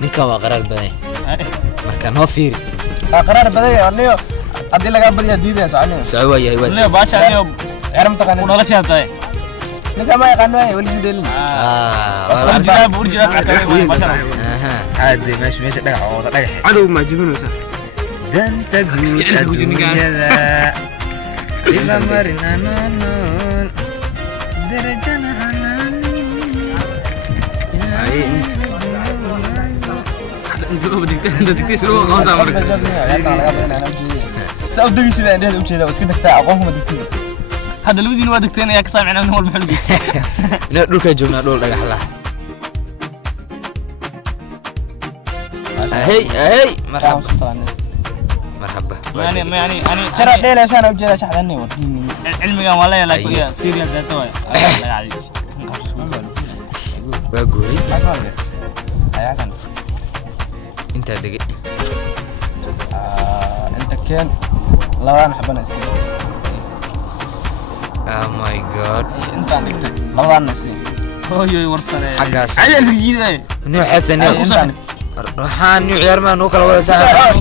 ninka waa qaraar badan marka noo fiiri qaraar badan aniyo hadii laga badiyo diideen socod yahay wad aniyo baasha aniyo eram taqaan ku dhalashay tahay ninka ma yaqaano ay wali delin burjira baasha عادي ماشي دغح oo dhagax cadow ma jibinaysa danta guudiyada ila marina non darajana ay inta بدك سلو قوضه marka saudigi sida indhaha u jeeda iska dagtaa aqoon kuma dagtay hada labadiina waa dagteen ayaa ka saamicnaa wal maxal gees ina dhulka joognaa dhul dhagax la هي مرحبا يعني ترى ليش انا وجهي شحنني علمي كان والله لا كويا سيريال ذاته باغوري اسمع بيت هيا كان انت دقي انت كان لا انا حبنا نسي ماي جاد انت عندك لا انا نسي هوي ورسنه حقاس علي الجديد نو حسن روحان يعير ما نو كلا ولا ساعه